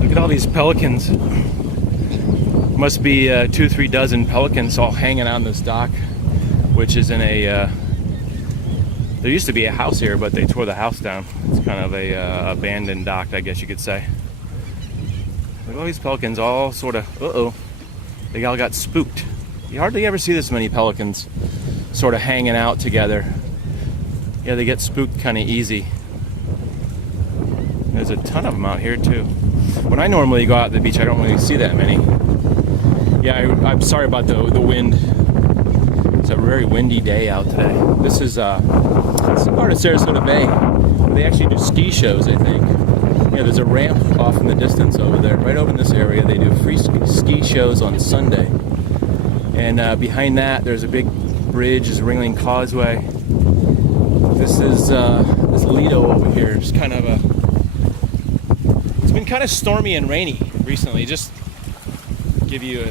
Look at all these pelicans. Must be 2-3 dozen pelicans all hanging on this dock, which is in a there used to be a house here, but they tore the house down. It's kind of a abandoned dock, I guess you could say. Look at all these pelicans all sort of, they all got spooked. You hardly ever see this many pelicans sort of hanging out together. Yeah, they get spooked kind of easy. There's a ton of them out here too. When I normally go out to the beach, I don't really see that many. Yeah, I'm sorry about the wind. It's a very windy day out today. This is part of Sarasota Bay. They actually do ski shows, I think. Yeah, there's a ramp off in the distance over there. Right over in this area, they do free ski shows on Sunday. And behind that, there's a big bridge, is Ringling Causeway. This is this Lido over here. It's kind of it's been kind of stormy and rainy recently. Just give you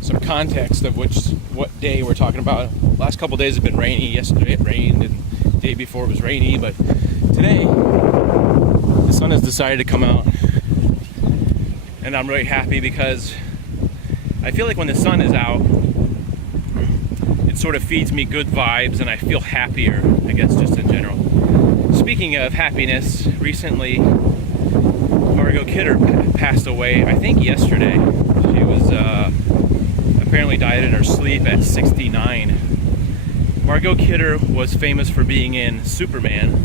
some context of what day we're talking about. Last couple days have been rainy. Yesterday it rained, and the day before it was rainy. But today, the sun has decided to come out, and I'm really happy because I feel like when the sun is out, it sort of feeds me good vibes, and I feel happier, I guess, just in general. Speaking of happiness, recently Margot Kidder passed away, I think yesterday. She was apparently died in her sleep at 69. Margot Kidder was famous for being in Superman,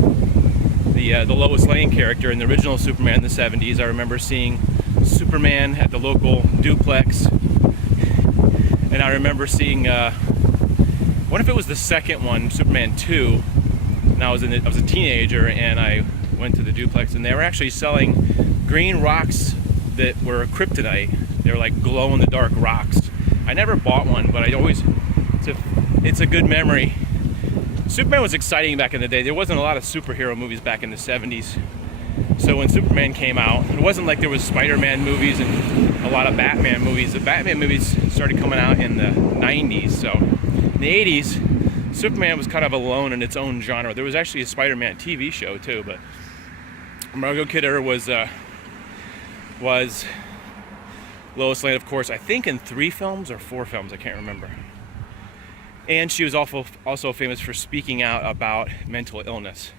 the Lois Lane character in the original Superman in the 70s. I remember seeing Superman at the local duplex, and I remember seeing, what if it was the second one, Superman 2, and I was a teenager, and I went to the duplex, and they were actually selling green rocks that were kryptonite. They were like glow-in-the-dark rocks. I never bought one, but it's a good memory. Superman was exciting back in the day. There wasn't a lot of superhero movies back in the 70s. So when Superman came out, it wasn't like there was Spider-Man movies and a lot of Batman movies. The Batman movies started coming out in the 90s. So in the 80s, Superman was kind of alone in its own genre. There was actually a Spider-Man TV show too, but Margot Kidder was Lois Lane, of course, I think in 3 films or 4 films, I can't remember. And she was also famous for speaking out about mental illness.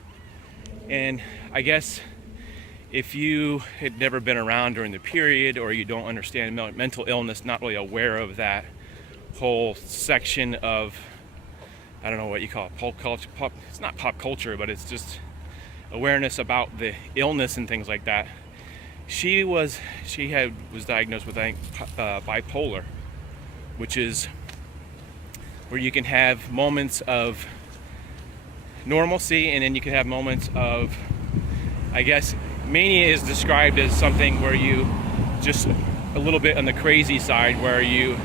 And I guess if you had never been around during the period, or you don't understand mental illness, not really aware of that whole section of, I don't know what you call it, pop culture. It's not pop culture, but it's just awareness about the illness and things like that. She was diagnosed with, I think, bipolar, which is where you can have moments of normalcy, and then you can have moments of, I guess, mania is described as something where you just a little bit on the crazy side, where you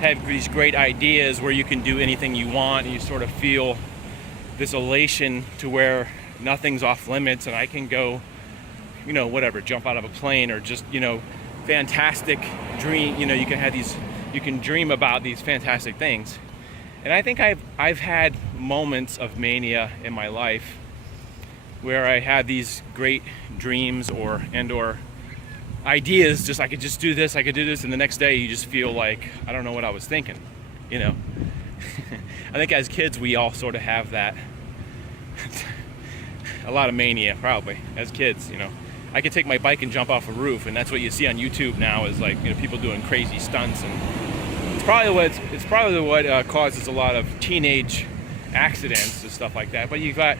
have these great ideas where you can do anything you want, and you sort of feel this elation to where nothing's off limits, and I can go, whatever, jump out of a plane, or just, fantastic dream. You can have these, you can dream about these fantastic things. And I think I've had moments of mania in my life where I had these great dreams or ideas, just I could just do this, I could do this, and the next day you just feel like, I don't know what I was thinking, I think as kids we all sort of have that. A lot of mania, probably, as kids, I could take my bike and jump off a roof, and that's what you see on YouTube now, is like, people doing crazy stunts, and it's probably what causes a lot of teenage accidents and stuff like that. But you've got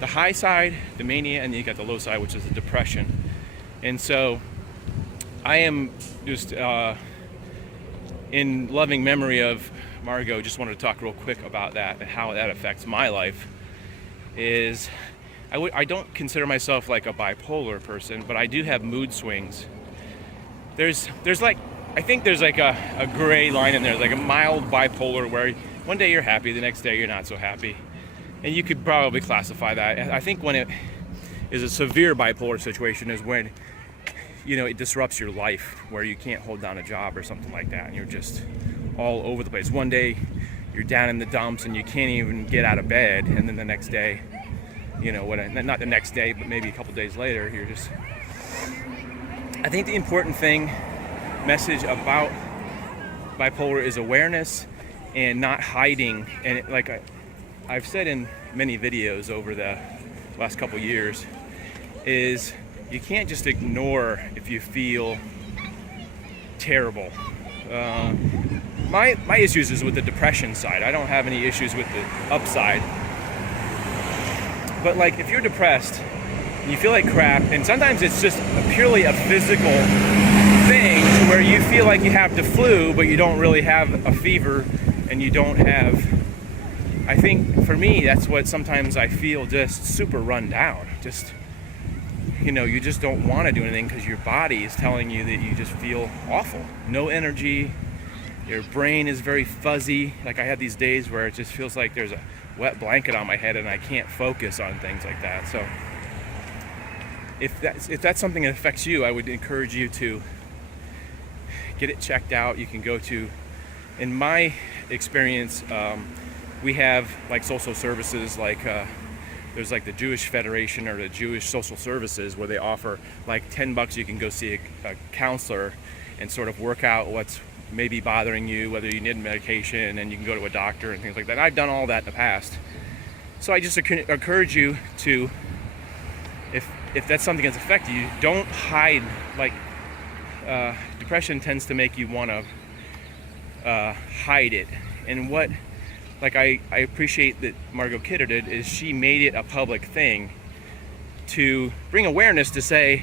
the high side, the mania, and you got the low side, which is the depression. And so I am just in loving memory of Margot. Just wanted to talk real quick about that and how that affects my life. I don't consider myself like a bipolar person, but I do have mood swings. There's like, I think there's like a gray line in there, like a mild bipolar, where one day you're happy, the next day you're not so happy. And you could probably classify that. I think when it is a severe bipolar situation is when, it disrupts your life, where you can't hold down a job or something like that, and you're just all over the place. One day you're down in the dumps and you can't even get out of bed, and then the next day, not the next day, but maybe a couple days later, you're just I think the important message about bipolar is awareness and not hiding. And I've said in many videos over the last couple years, is you can't just ignore if you feel terrible. My issues is with the depression side. I don't have any issues with the upside. But like, if you're depressed, you feel like crap, and sometimes it's just purely a physical thing to where you feel like you have the flu, but you don't really have a fever, and you don't have, I think for me, that's what sometimes I feel, just super run down. Just, you just don't want to do anything because your body is telling you that you just feel awful. No energy, your brain is very fuzzy. Like, I have these days where it just feels like there's a wet blanket on my head and I can't focus on things like that. So if that's something that affects you, I would encourage you to get it checked out. You can go to, in my experience, we have like social services, like there's like the Jewish Federation or the Jewish Social Services, where they offer like $10 you can go see a counselor and sort of work out what's maybe bothering you, whether you need medication, and you can go to a doctor and things like that. And I've done all that in the past. So I just encourage you to, if that's something that's affected you, don't hide. Like, depression tends to make you want to hide it. And what, like, I appreciate that Margot Kidder did, is she made it a public thing to bring awareness to say,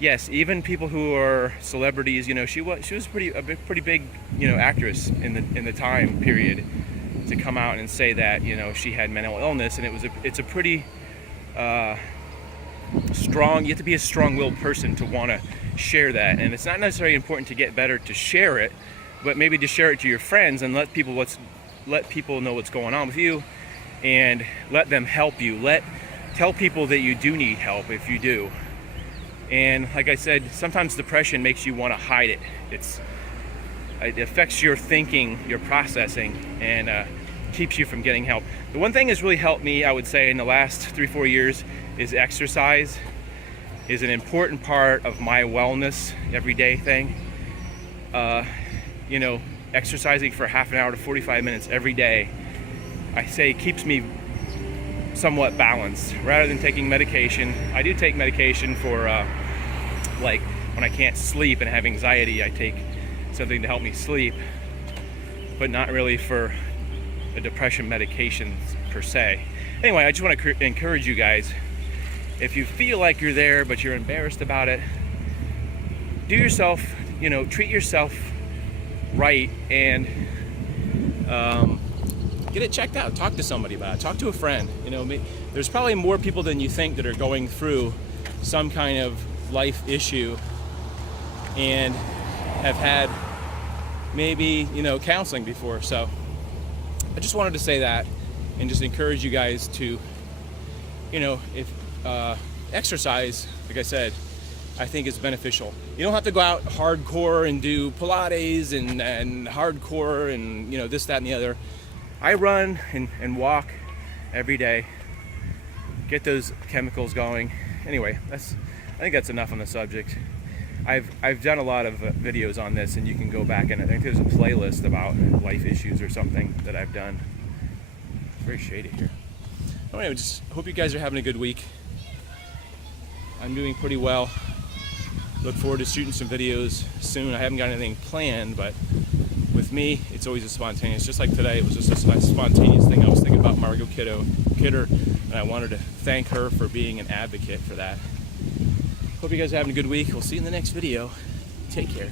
yes, even people who are celebrities, she was a pretty big, actress in the time period, to come out and say that, she had mental illness, and it's a pretty strong. You have to be a strong-willed person to want to share that, and it's not necessarily important to get better to share it, but maybe to share it to your friends and let people know what's going on with you, and let them help you. Tell people that you do need help if you do. And like I said, sometimes depression makes you want to hide it. It affects your thinking, your processing, and keeps you from getting help. The one thing that's really helped me, I would say, in the last 3-4 years, is exercise. Is an important part of my wellness everyday thing. Exercising for half an hour to 45 minutes every day, I say, keeps me somewhat balanced rather than taking medication. I do take medication for like when I can't sleep and have anxiety. I take something to help me sleep, but not really for a depression medication per se. Anyway, I just want to encourage you guys, if you feel like you're there but you're embarrassed about it, treat yourself right, and get it checked out. Talk to somebody about it. Talk to a friend. There's probably more people than you think that are going through some kind of life issue and have had maybe counseling before. So I just wanted to say that, and just encourage you guys to if exercise, like I said, I think is beneficial. You don't have to go out hardcore and do Pilates and hardcore and this, that, and the other. I run and walk every day, get those chemicals going. Anyway, I think that's enough on the subject. I've done a lot of videos on this, and you can go back, and I think there's a playlist about life issues or something that I've done. It's very shady here. Anyway, just hope you guys are having a good week. I'm doing pretty well. Look forward to shooting some videos soon. I haven't got anything planned, but with me, it's always a spontaneous. Just like today, it was just a spontaneous thing. I was thinking about Margot Kidder, and I wanted to thank her for being an advocate for that. Hope you guys are having a good week. We'll see you in the next video. Take care.